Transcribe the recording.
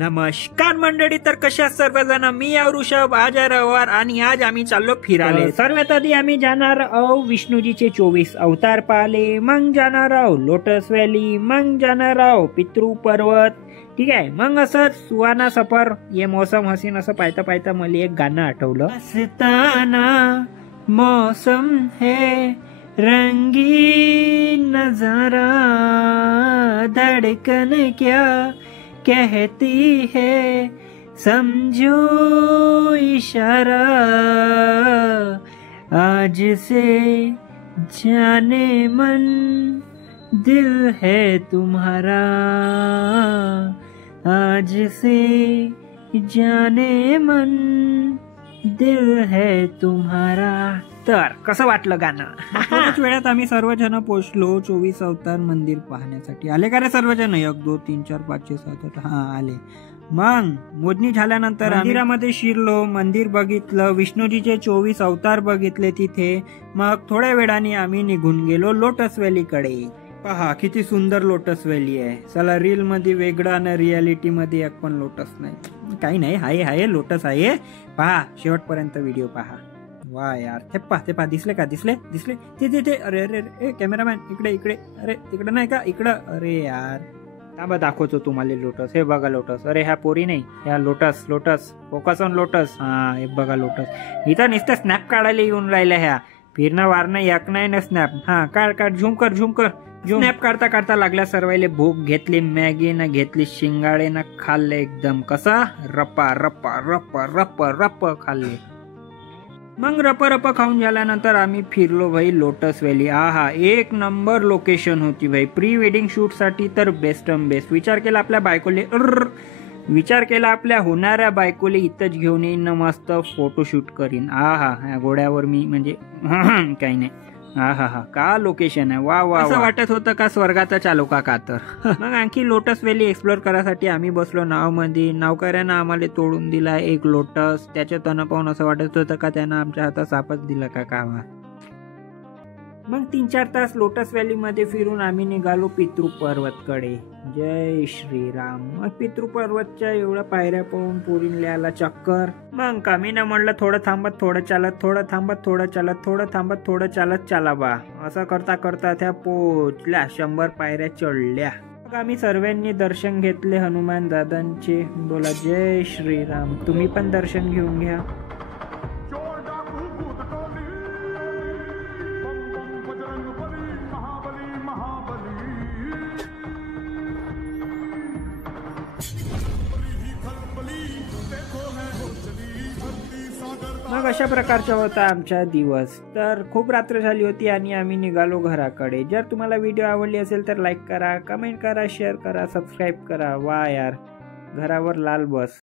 नमस्कार मंडळी, तर कशा सर्वजण. मी ऋषभ, आज आहे रविवार आणि आज आम्ही चाललो फिरायला. सर्वात आधी आम्ही जाणार आहोत विष्णूजीचे 24 अवतार पाहिले, मग जाणार आहोत लोटस व्हॅली, मग जाणार आहोत पितृ पर्वत. ठीक आहे, मग असंच सुहाना सफर ये मौसम हसीन असं पाहता पाहता मला एक गाणं आठवलं. हसताना मौसम है रंगीन नजारा, धड़कन क्या कहती है समझो इशारा, आज से जाने मन दिल है तुम्हारा, आज से जाने मन दिल है तुम्हारा. तर कसं वाटलं गाणं? थोड्याच वेळात आम्ही सर्वजण पोहोचलो 24 अवतार मंदिर पाहण्यासाठी. आले का रे सर्वजण? 1 2 3 4 5 6 7 8 हा आले. मग मोजणी झाल्यानंतर मंदिरामध्ये शिरलो, मंदिर बघितलं, विष्णूजीचे 24 अवतार बघितले तिथे. मग थोड्या वेळाने आम्ही निघून गेलो लोटस व्हॅली कडे. पहा किती सुंदर लोटस व्हॅली आहे. चला, रील मध्ये वेगळं आणि रियालिटी मध्ये एक पण लोटस नाही. काही नाही, हाय लोटस आहे. पहा, शेवटपर्यंत व्हिडिओ पहा. वा यार, ते पहा दिसले का? दिसले ते अरे अरे अरे कॅमेरामॅन, इकडे अरे तिकडे नाही का? इकडं. अरे यार थांबा, दाखवतो तुम्हाला लोटस. हे बघा लोटस. अरे ह्या पोरी नाही, ह्या लोटस. Focus on lotus. हा, हे बघा लोटस. इथं नुसतं स्नॅप काढायला येऊन राहिल्या ह्या. फिरणं वारणं एक नाही ना स्नॅप. हा, काढ झूम कर. स्नॅप काढता लागल्या सर्वायले भूक घेतली, मॅगी ना घेतली, शिंगाडे ना खाल्ले, एकदम कसा रप्पा खाल्ले. मग रप खाऊन झाल्यानंतर आम्ही फिरलो भाई लोटस व्हॅली. हा, एक नंबर लोकेशन होती भाई. प्री वेडिंग शूट साठी तर बेस्ट. विचार केला आपल्या होणाऱ्या बायकोले इथंच घेऊन येईन, मस्त फोटोशूट करीन. ह्या घोड्यावर मी म्हणजे काही नाही. का लोकेशन आहे. वा असं वाटत होतं का स्वर्गातच आलो का तर. मग आणखी लोटस व्हॅली एक्सप्लोर करायसाठी आम्ही बसलो नाव मध्ये. नावकऱ्यानं आम्हाला तोडून दिला एक लोटस. त्याच्या तण पाहून असं वाटत होतं का त्यानं आमच्या हातात सापच दिला का. मग 3-4 तास लोटस व्हॅली मध्ये फिरून आम्ही निघालो पितृ पर्वत कडे. जय श्रीराम. मग पितृ पर्वतच्या एवढ्या पायऱ्या पाहून पोरींले आला चक्कर. मग कामीनं म्हणलं थोडं थांबत थोडं चालत, थोडं थांबत थोडं चालत, थोडं थांबत थोडं चालत चला बा. असं करता त्या पोचल्या. 100 पायऱ्या चढल्या. मग आम्ही सर्वांनी दर्शन घेतले हनुमान दादांचे. बोला जय श्रीराम. तुम्ही पण दर्शन घेऊन घ्या. मग अशा प्रकारचा होता आमचा दिवस. तर खूप रात्र झाली होती आणि आम्ही निघालो घराकडे. जर तुम्हाला व्हिडिओ आवडली असेल तर लाईक करा, कमेंट करा, शेअर करा, सबस्क्राईब करा. वा यार, घरावर लाल बस.